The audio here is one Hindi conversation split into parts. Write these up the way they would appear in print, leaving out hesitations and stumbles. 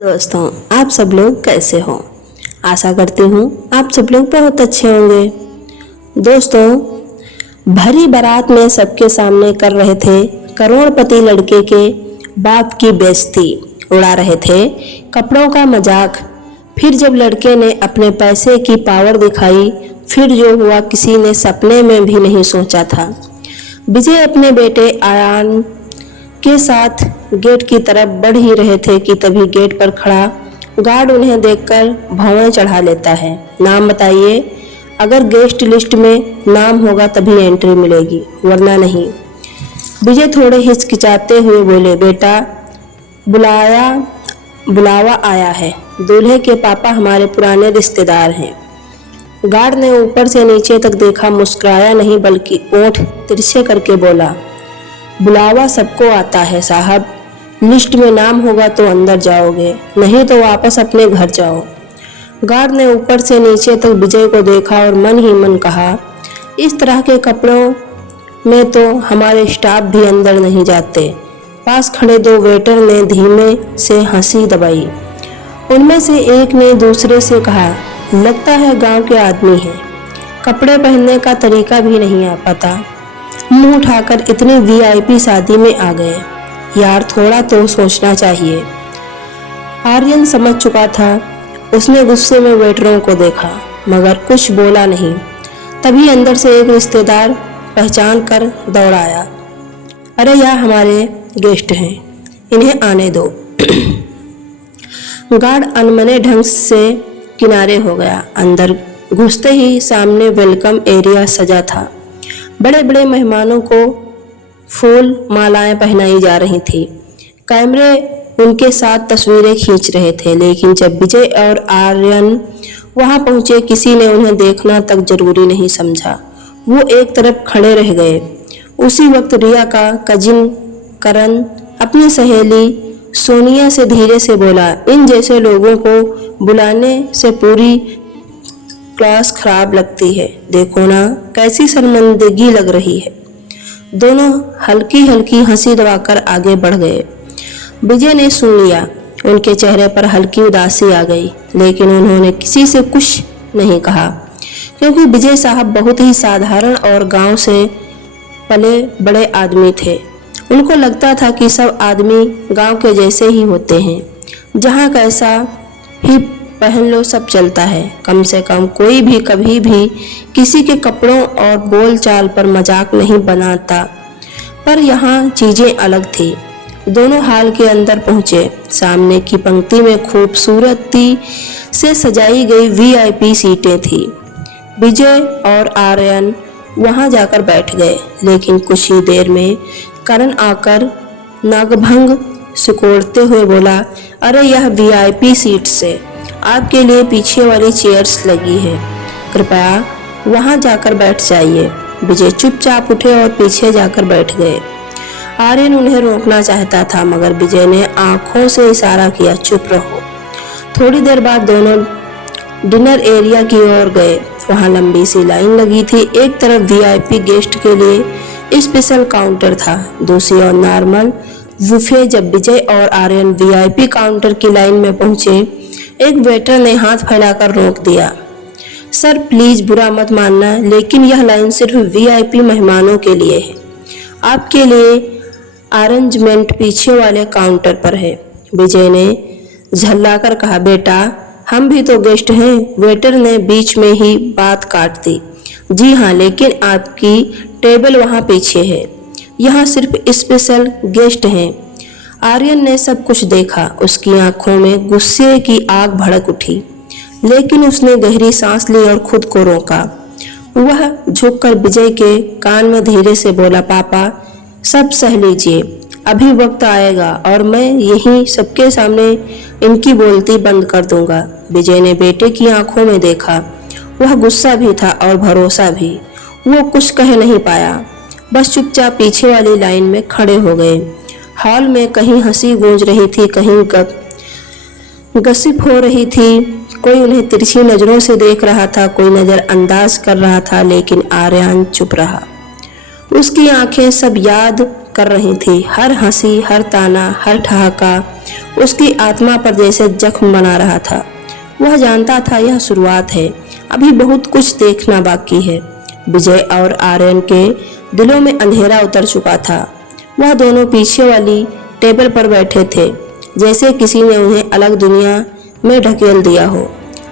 दोस्तों, आप सब लोग कैसे हो? आशा करती हूँ आप सब लोग बहुत अच्छे होंगे। दोस्तों, भरी बारात में सबके सामने कर रहे थे करोड़पति लड़के के बाप की बेइज्जती, उड़ा रहे थे कपड़ों का मजाक। फिर जब लड़के ने अपने पैसे की पावर दिखाई, फिर जो हुआ किसी ने सपने में भी नहीं सोचा था। विजय अपने बेटे आयान के साथ गेट की तरफ बढ़ ही रहे थे कि तभी गेट पर खड़ा गार्ड उन्हें देखकर भौवें चढ़ा लेता है। नाम बताइए, अगर गेस्ट लिस्ट में नाम होगा तभी एंट्री मिलेगी, वरना नहीं। विजय थोड़े हिचकिचाते हुए बोले, बेटा बुलावा आया है। दूल्हे के पापा हमारे पुराने रिश्तेदार हैं। गार्ड ने ऊपर से नीचे तक देखा, मुस्कुराया नहीं बल्कि ओठ तिरछे करके बोला, बुलावा सबको आता है साहब, लिस्ट में नाम होगा तो अंदर जाओगे, नहीं तो वापस अपने घर जाओ। गार्ड ने ऊपर से नीचे तक विजय को देखा और मन ही मन कहा, इस तरह के कपड़ों में तो हमारे स्टाफ भी अंदर नहीं जाते। पास खड़े दो वेटर ने धीमे से हंसी दबाई। उनमें से एक ने दूसरे से कहा, लगता है गांव के आदमी हैं, कपड़े पहनने का तरीका भी नहीं पता, मुंह उठाकर इतने वीआईपी शादी में आ गए। यार थोड़ा तो सोचना चाहिए। आर्यन समझ चुका था। उसने गुस्से में वेटरों को देखा मगर कुछ बोला नहीं। तभी अंदर से एक रिश्तेदार पहचान कर दौड़ आया, अरे यार हमारे गेस्ट हैं, इन्हें आने दो। गार्ड अनमने ढंग से किनारे हो गया। अंदर घुसते ही सामने वेलकम एरिया सजा था। बड़े बड़े मेहमानों को फूल मालाएं पहनाई जा रही थी। कैमरे उनके साथ तस्वीरें खींच रहे थे। लेकिन जब विजय और आर्यन वहां पहुंचे, किसी ने उन्हें देखना तक जरूरी नहीं समझा। वो एक तरफ खड़े रह गए। उसी वक्त रिया का कजिन करण अपनी सहेली सोनिया से धीरे से बोला, इन जैसे लोगों को बुलाने से पूरी क्लास खराब लगती है, देखो ना कैसी शर्मिंदगी लग रही है। दोनों हल्की हल्की हंसी दबाकर आगे बढ़ गए। विजय ने सुन लिया। उनके चेहरे पर हल्की उदासी आ गई, लेकिन उन्होंने किसी से कुछ नहीं कहा, क्योंकि विजय साहब बहुत ही साधारण और गांव से पले बड़े आदमी थे। उनको लगता था कि सब आदमी गांव के जैसे ही होते हैं, जहां कैसा ही पहन लो सब चलता है। कम से कम कोई भी कभी भी किसी के कपड़ों और बोलचाल पर मजाक नहीं बनाता। पर यहाँ चीजें अलग थी। दोनों हॉल के अंदर पहुंचे। सामने की पंक्ति में खूबसूरती से सजाई गई वीआईपी सीटें थी। विजय और आर्यन वहां जाकर बैठ गए। लेकिन कुछ ही देर में करण आकर नागभंग सिकोड़ते हुए बोला, अरे यह वीआईपी सीट से आपके लिए पीछे वाली चेयर्स लगी है, कृपया वहां जाकर बैठ जाइए। विजय चुपचाप उठे और पीछे जाकर बैठ गए। आर्यन उन्हें रोकना चाहता था मगर विजय ने आंखों से इशारा किया, चुप रहो। थोड़ी देर बाद दोनों डिनर एरिया की ओर गए। वहां लंबी सी लाइन लगी थी। एक तरफ वीआईपी गेस्ट के लिए स्पेशल काउंटर था, दूसरी ओर नॉर्मल बुफे। जब विजय और आर्यन वीआईपी काउंटर की लाइन में पहुंचे, एक वेटर ने हाथ फैलाकर रोक दिया, सर प्लीज बुरा मत मानना, लेकिन यह लाइन सिर्फ वीआईपी मेहमानों के लिए है। आपके लिए अरेंजमेंट पीछे वाले काउंटर पर है। विजय ने झल्लाकर कहा, बेटा हम भी तो गेस्ट हैं। वेटर ने बीच में ही बात काट दी, जी हाँ, लेकिन आपकी टेबल वहाँ पीछे है, यहाँ सिर्फ स्पेशल गेस्ट हैं। आर्यन ने सब कुछ देखा। उसकी आंखों में गुस्से की आग भड़क उठी, लेकिन उसने गहरी सांस ली और खुद को रोका। वह झुककर विजय के कान में धीरे से बोला, पापा सब सह लीजिए, अभी वक्त आएगा और मैं यहीं सबके सामने इनकी बोलती बंद कर दूंगा। विजय ने बेटे की आंखों में देखा। वह गुस्सा भी था और भरोसा भी। वो कुछ कह नहीं पाया, बस चुपचाप पीछे वाली लाइन में खड़े हो गए। हॉल में कहीं हंसी गूंज रही थी, कहीं गसिप हो रही थी। कोई उन्हें तिरछी नजरों से देख रहा था, कोई नजरअंदाज कर रहा था, लेकिन आर्यन चुप रहा। उसकी आंखें सब याद कर रही थी। हर हंसी, हर ताना, हर ठहाका उसकी आत्मा पर जैसे जख्म बना रहा था। वह जानता था यह शुरुआत है, अभी बहुत कुछ देखना बाकी है। विजय और आर्यन के दिलों में अंधेरा उतर चुका था। वह दोनों पीछे वाली टेबल पर बैठे थे, जैसे किसी ने उन्हें अलग दुनिया में ढकेल दिया हो।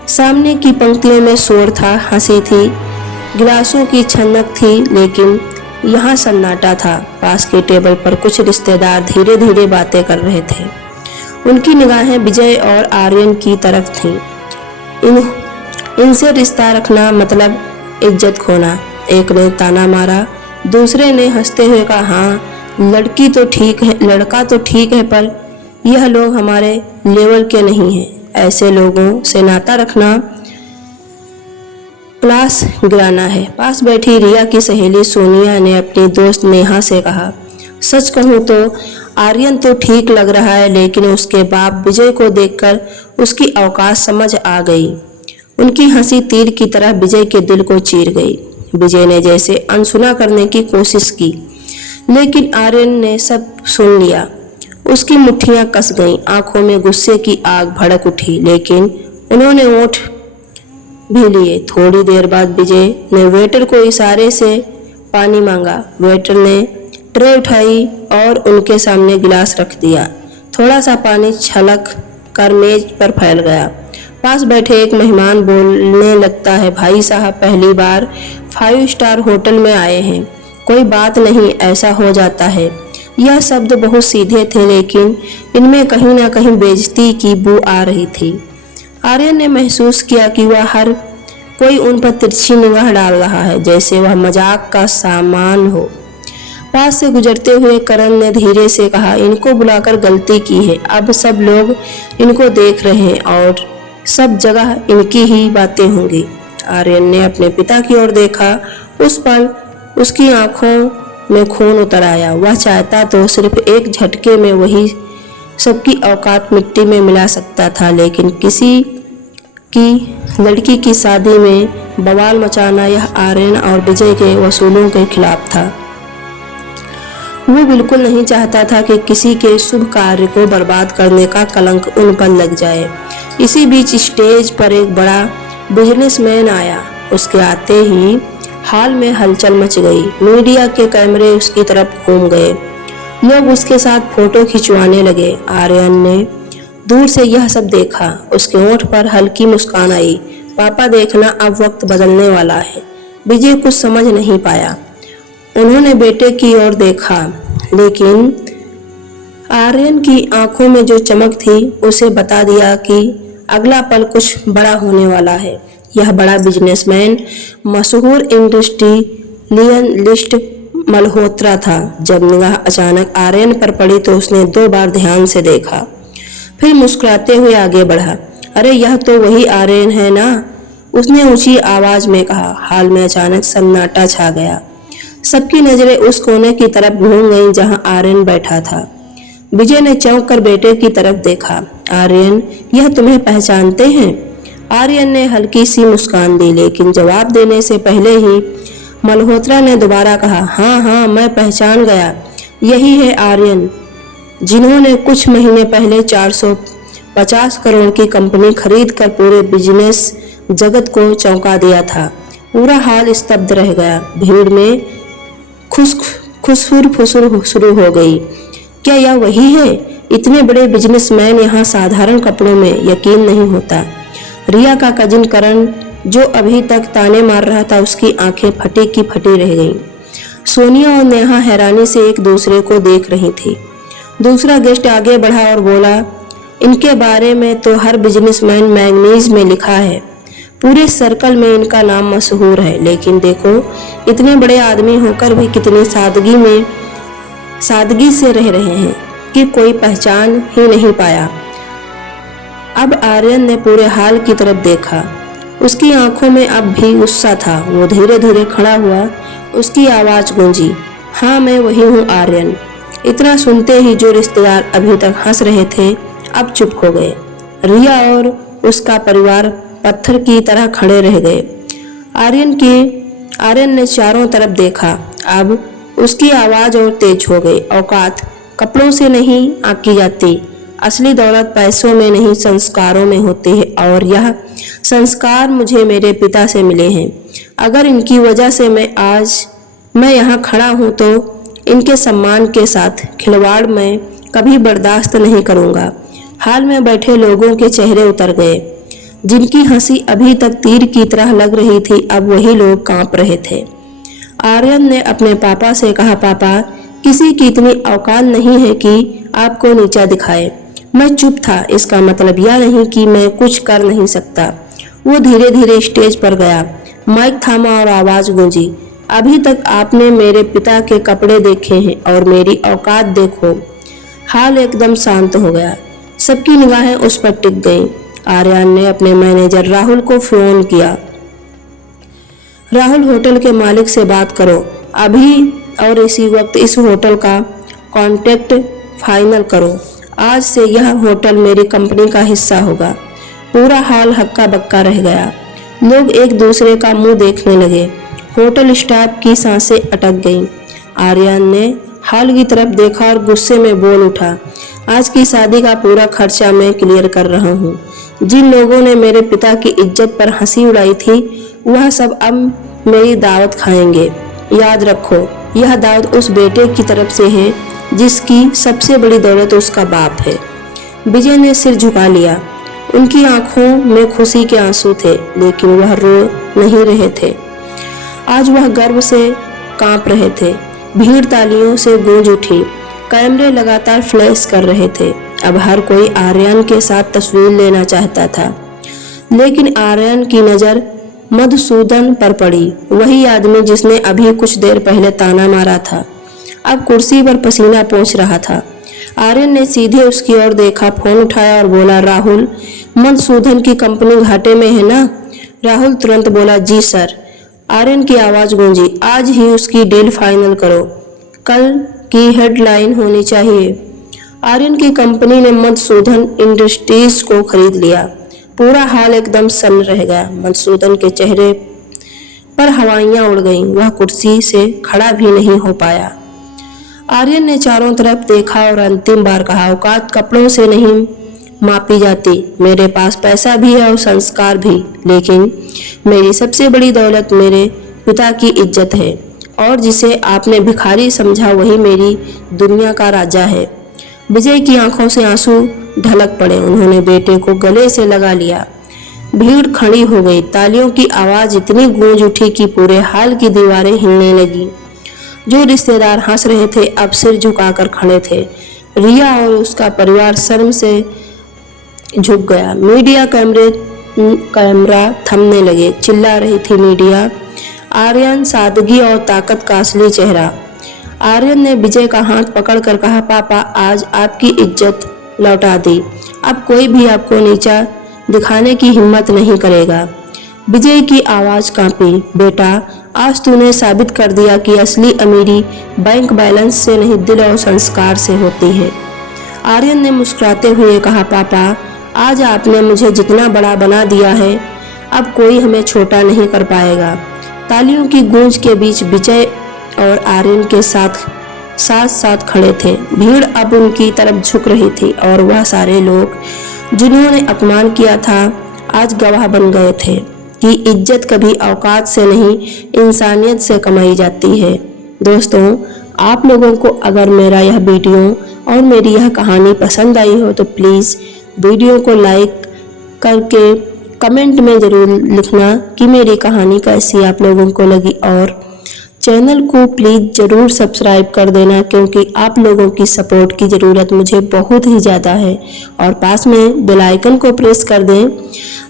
सामने की पंक्तियों में शोर था, हंसी थी, गिलासों की छनक थी, लेकिन यहाँ सन्नाटा था। पास के टेबल पर कुछ रिश्तेदार धीरे धीरे बातें कर रहे थे। उनकी निगाहें विजय और आर्यन की तरफ थीं। इनसे रिश्ता रखना मतलब इज्जत खोना। एक ने ताना मारा, दूसरे ने हंसते हुए कहा, हाँ लड़का तो ठीक है, पर यह लोग हमारे लेवल के नहीं हैं। ऐसे लोगों से नाता रखना क्लास गिराना है। पास बैठी रिया की सहेली सोनिया ने अपनी दोस्त नेहा से कहा, सच कहूँ तो आर्यन तो ठीक लग रहा है, लेकिन उसके बाप विजय को देखकर उसकी औकात समझ आ गई। उनकी हंसी तीर की तरह विजय के दिल को चीर गई। विजय ने जैसे अनसुना करने की कोशिश की, लेकिन आर्यन ने सब सुन लिया। उसकी मुट्ठियां कस गईं, आंखों में गुस्से की आग भड़क उठी, लेकिन उन्होंने ओठ भी लिए। थोड़ी देर बाद विजय ने वेटर को इशारे से पानी मांगा। वेटर ने ट्रे उठाई और उनके सामने गिलास रख दिया। थोड़ा सा पानी छलक कर मेज पर फैल गया। पास बैठे एक मेहमान बोलने लगता है, भाई साहब पहली बार 5 स्टार होटल में आए हैं, कोई बात नहीं, ऐसा हो जाता है। यह शब्द बहुत सीधे थे, लेकिन इनमें कहीं ना कहीं बेइज्जती की बू आ रही थी। आर्यन ने महसूस किया कि वह हर कोई उन पर तिरछी निगाह डाल रहा है, जैसे वह मजाक का सामान हो। पास से गुजरते हुए करण ने धीरे से कहा, इनको बुलाकर गलती की है, अब सब लोग इनको देख रहे हैं और सब जगह इनकी ही बातें होंगी। आर्यन ने अपने पिता की ओर देखा। उस पल उसकी आंखों में खून उतर आया। वह चाहता तो सिर्फ एक झटके में वही सबकी औकात मिट्टी में मिला सकता था, लेकिन किसी की लड़की की शादी में बवाल मचाना यह आर्यन और विजय के वसूलों के खिलाफ था। वो बिल्कुल नहीं चाहता था कि किसी के शुभ कार्य को बर्बाद करने का कलंक उन पर लग जाए। इसी बीच स्टेज पर एक बड़ा बिजनेसमैन आया। उसके आते ही हाल में हलचल मच गई। मीडिया के कैमरे उसकी तरफ घूम गए। लोग उसके साथ फोटो खिंचवाने लगे। आर्यन ने दूर से यह सब देखा। उसके होंठ पर हल्की मुस्कान आई। पापा देखना, अब वक्त बदलने वाला है। विजय कुछ समझ नहीं पाया। उन्होंने बेटे की ओर देखा, लेकिन आर्यन की आंखों में जो चमक थी उसे बता दिया कि अगला पल कुछ बड़ा होने वाला है। यह बड़ा बिजनेसमैन मशहूर इंडस्ट्रियलिस्ट मल्होत्रा था। जब निगाह अचानक आर्यन पर पड़ी तो उसने 2 बार ध्यान से देखा, फिर मुस्कुराते हुए आगे बढ़ा। अरे यह तो वही आर्यन है ना, उसने ऊंची आवाज में कहा। हाल में अचानक सन्नाटा छा गया। सबकी नजरें उस कोने की तरफ घूम गईं जहां आर्यन बैठा था। विजय ने चौंक कर बेटे की तरफ देखा। आर्यन, यह तुम्हें पहचानते हैं? आर्यन ने हल्की सी मुस्कान दी, लेकिन जवाब देने से पहले ही मल्होत्रा ने दोबारा कहा, हाँ हाँ मैं पहचान गया, यही है आर्यन जिन्होंने कुछ महीने पहले 450 करोड़ की कंपनी खरीद कर पूरे बिजनेस जगत को चौंका दिया था। पूरा हाल स्तब्ध रह गया। भीड़ में खुसफुर शुरू हो गई। क्या यह वही है? इतने बड़े बिजनेसमैन यहाँ साधारण कपड़ों में, यकीन नहीं होता। रिया का कजिन करण जो अभी तक ताने मार रहा था, उसकी आंखें फटी की फटी रह गईं। सोनिया और नेहा हैरानी से एक दूसरे को देख रही थी। दूसरा गेस्ट आगे बढ़ा और बोला, इनके बारे में तो हर बिजनेसमैन मैगजीन में लिखा है, पूरे सर्कल में इनका नाम मशहूर है, लेकिन देखो इतने बड़े आदमी होकर भी कितनी सादगी से रह रहे हैं कि कोई पहचान ही नहीं पाया। अब आर्यन ने पूरे हाल की तरफ देखा। उसकी आंखों में अब भी गुस्सा था। वो धीरे धीरे खड़ा हुआ। उसकी आवाज गूंजी, हाँ मैं वही हूँ आर्यन। इतना सुनते ही जो रिश्तेदार अभी तक हंस रहे थे अब चुप हो गए। रिया और उसका परिवार पत्थर की तरह खड़े रह गए। आर्यन ने चारों तरफ देखा। अब उसकी आवाज और तेज हो गई। औकात कपड़ों से नहीं आंकी जाती, असली दौलत पैसों में नहीं संस्कारों में होती है, और यह संस्कार मुझे मेरे पिता से मिले हैं। अगर इनकी वजह से मैं यहाँ खड़ा हूँ तो इनके सम्मान के साथ खिलवाड़ मैं कभी बर्दाश्त नहीं करूँगा। हाल में बैठे लोगों के चेहरे उतर गए। जिनकी हंसी अभी तक तीर की तरह लग रही थी, अब वही लोग कांप रहे थे। आर्यन ने अपने पापा से कहा, पापा, किसी की इतनी औकात नहीं है कि आपको नीचा दिखाए। मैं चुप था, इसका मतलब यह नहीं कि मैं कुछ कर नहीं सकता। वो धीरे धीरे स्टेज पर गया, माइक थामा और आवाज गूंजी, अभी तक आपने मेरे पिता के कपड़े देखे हैं और मेरी औकात देखो। हाल एकदम शांत हो गया। सबकी निगाहें उस पर टिक गईं। आर्यन ने अपने मैनेजर राहुल को फोन किया। राहुल, होटल के मालिक से बात करो, अभी और इसी वक्त इस होटल का कॉन्ट्रैक्ट फाइनल करो। आज से यह होटल मेरी कंपनी का हिस्सा होगा। पूरा हाल हक्का बक्का रह गया। लोग एक दूसरे का मुंह देखने लगे। होटल स्टाफ की सांसें अटक गईं। आर्यन ने हाल की तरफ देखा और गुस्से में बोल उठा, आज की शादी का पूरा खर्चा मैं क्लियर कर रहा हूँ। जिन लोगों ने मेरे पिता की इज्जत पर हंसी उड़ाई थी, वह सब अब मेरी दावत खाएंगे। याद रखो, यह दावत उस बेटे की तरफ से है जिसकी सबसे बड़ी दौलत उसका बाप है। विजय ने सिर झुका लिया। उनकी आंखों में खुशी के आंसू थे, लेकिन वह रो नहीं रहे थे। आज वह गर्व से कांप रहे थे। भीड़ तालियों से गूंज उठी। कैमरे लगातार फ्लैश कर रहे थे। अब हर कोई आर्यन के साथ तस्वीर लेना चाहता था, लेकिन आर्यन की नजर मधुसूदन पर पड़ी। वही आदमी जिसने अभी कुछ देर पहले ताना मारा था, अब कुर्सी पर पसीना पोंछ रहा था। आर्यन ने सीधे उसकी ओर देखा, फोन उठाया और बोला, राहुल, मधुसूदन की कंपनी घाटे में है ना? राहुल तुरंत बोला, जी सर। आर्यन की आवाज गूंजी, आज ही उसकी डील फाइनल करो, कल की हेडलाइन होनी चाहिए। आर्यन की कंपनी ने मधुसूदन इंडस्ट्रीज को खरीद लिया। पूरा हाल एकदम सन्न रह गया। मधुसूदन के चेहरे पर हवाइयां उड़ गईं। वह कुर्सी से खड़ा भी नहीं हो पाया। आर्यन ने चारों तरफ देखा और अंतिम बार कहा, औकात कपड़ों से नहीं मापी जाती। मेरे पास पैसा भी है और संस्कार भी, लेकिन मेरी सबसे बड़ी दौलत मेरे पिता की इज्जत है, और जिसे आपने भिखारी समझा वही मेरी दुनिया का राजा है। विजय की आंखों से आंसू ढलक पड़े। उन्होंने बेटे को गले से लगा लिया। भीड़ खड़ी हो गई। तालियों की आवाज इतनी गूंज उठी कि पूरे हाल की दीवारें हिलने लगी। जो रिश्तेदार हंस रहे थे अब सिर झुकाकर खड़े थे। रिया और उसका परिवार शर्म से झुक गया। मीडिया कैमरा थमने लगे। चिल्ला रही थी मीडिया, आर्यन सादगी और ताकत का असली चेहरा। आर्यन ने विजय का हाथ पकड़कर कहा, पापा, आज आपकी इज्जत लौटा दी। अब कोई भी आपको नीचा दिखाने की हिम्मत नहीं करेगा। विजय की आवाज कांपी, बेटा, आज तूने साबित कर दिया कि असली अमीरी बैंक बैलेंस से नहीं, दिल और संस्कार से होती है। आर्यन ने मुस्कुराते हुए कहा, पापा, आज आपने मुझे जितना बड़ा बना दिया है, अब कोई हमें छोटा नहीं कर पाएगा। तालियों की गूंज के बीच विजय और आर्यन के साथ साथ खड़े थे। भीड़ अब उनकी तरफ झुक रही थी और वह सारे लोग जिन्होंने अपमान किया था आज गवाह बन गए थे कि इज्जत कभी औकात से नहीं, इंसानियत से कमाई जाती है। दोस्तों, आप लोगों को अगर मेरा यह वीडियो और मेरी यह कहानी पसंद आई हो तो प्लीज़ वीडियो को लाइक करके कमेंट में ज़रूर लिखना कि मेरी कहानी कैसी आप लोगों को लगी, और चैनल को प्लीज़ ज़रूर सब्सक्राइब कर देना, क्योंकि आप लोगों की सपोर्ट की ज़रूरत मुझे बहुत ही ज़्यादा है। और पास में बेल आइकन को प्रेस कर दें,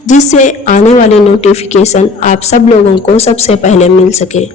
जिससे आने वाली नोटिफिकेशन आप सब लोगों को सबसे पहले मिल सके।